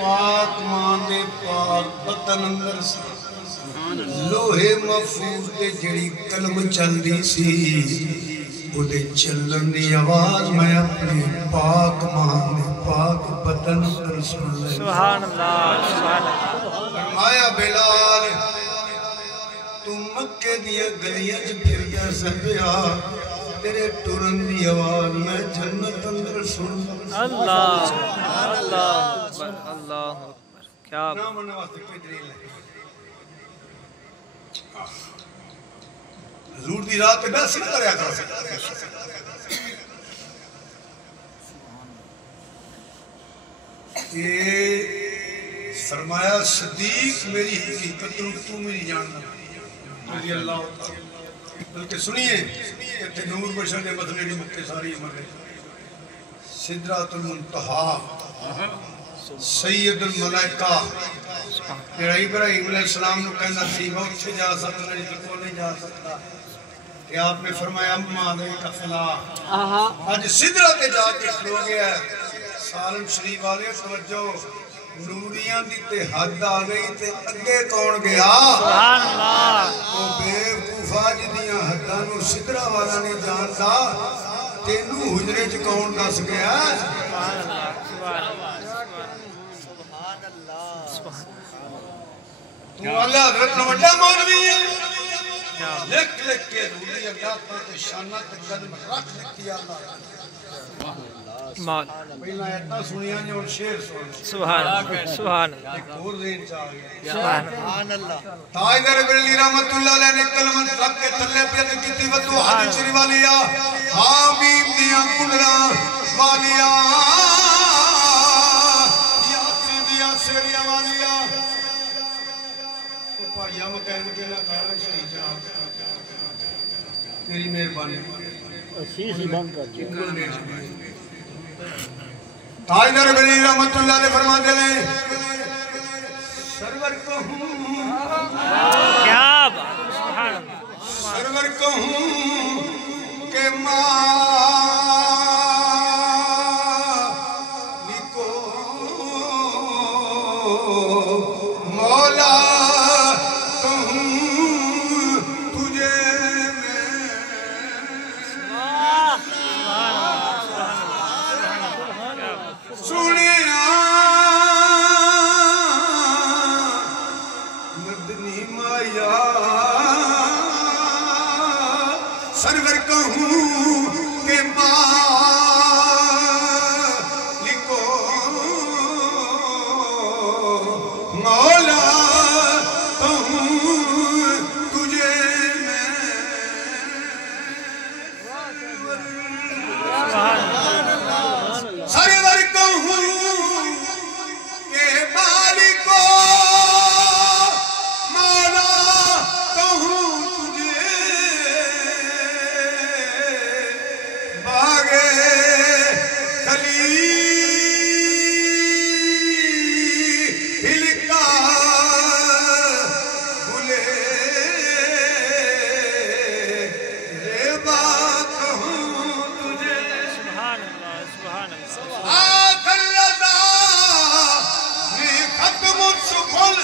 پاک ماں دے پاک بطن اندر سی لوہے محفوظ دے جڑی قلم چل دی سی وہ دے چلن دی آواز میں اپنی پاک ماں دے پاک بطن اندر سن لے سبحان اللہ سبحان اللہ فرمایا بلال تو مکے دیا گلیاں پھر گیا سبیا تیرے ٹرن دی آواز میں جنت اندر سن اللہ اللہ اللہ کیا نام انہوں واسطے کوئی دلیل ہے حضور دی رات پہ بیس نہ کریا کرو یہ فرمایا صدیق میری حقیقت تو میری جاننا رضی اللہ تعالی بلکہ سنیے کہ نور بشر نے بدلے کی مکہ ساری عمر ہے سدرات المنتہا سید الملائکہ میرا ابراہیم علیہ السلام نے کہنا سی وہ اچھے جا سکتا نہیں جا سکتا کہ آپ نے فرمایا اما علیہ فلا آج سدرات جا کے کھلو گیا ہے سالم شریف والے توجہ نوریاں دی تے حد آ گئی تے اگے کون گیا سبحان اللہ وہ بیوقوفا جدیاں حداں نو سدرا والا نہیں جانتا تینو حجرے چ کون دس گیا سبحان اللہ سبحان اللہ تو اللہ حضرت نوڈا مولوی ہے لکھ لکھ کے رولی اگیاتاں تے شانہ تے قدم رکھ لکھتی اللہ مال پہلا ایتنا سنیاں نے اور شیر سن سبحان اللہ سبحان ایک اور ذہن چاہ گیا سبحان اللہ تاجدر بریلی رحمت اللہ علیہ نے کلمہ رکھ کے تھلے پیت کتی وطو حد چری والیا حامیم دیاں کنرا والیا یاسی دیاں سیڑیاں والیا پایا مکین کے نہ کارا شہی جناب تیری مہربانی شیشی بند کر تاجدر بریلی رحمت اللہ علیہ فرما دے لیں سرور کہوں کیا بات سبحان اللہ سرور کہوں کہ مالکو مولا کہوں تجھے سنیا مدنی مایا سرور کہوں کہ مالکو مولا کہوں تجھے میں سرور کہوں کہ مالکو مولا کہوں تجھے باغے خلیل کا بھولے ریبا کہوں تجھے سبحان اللہ سبحان اللہ آخر رضا نے ختم سکھل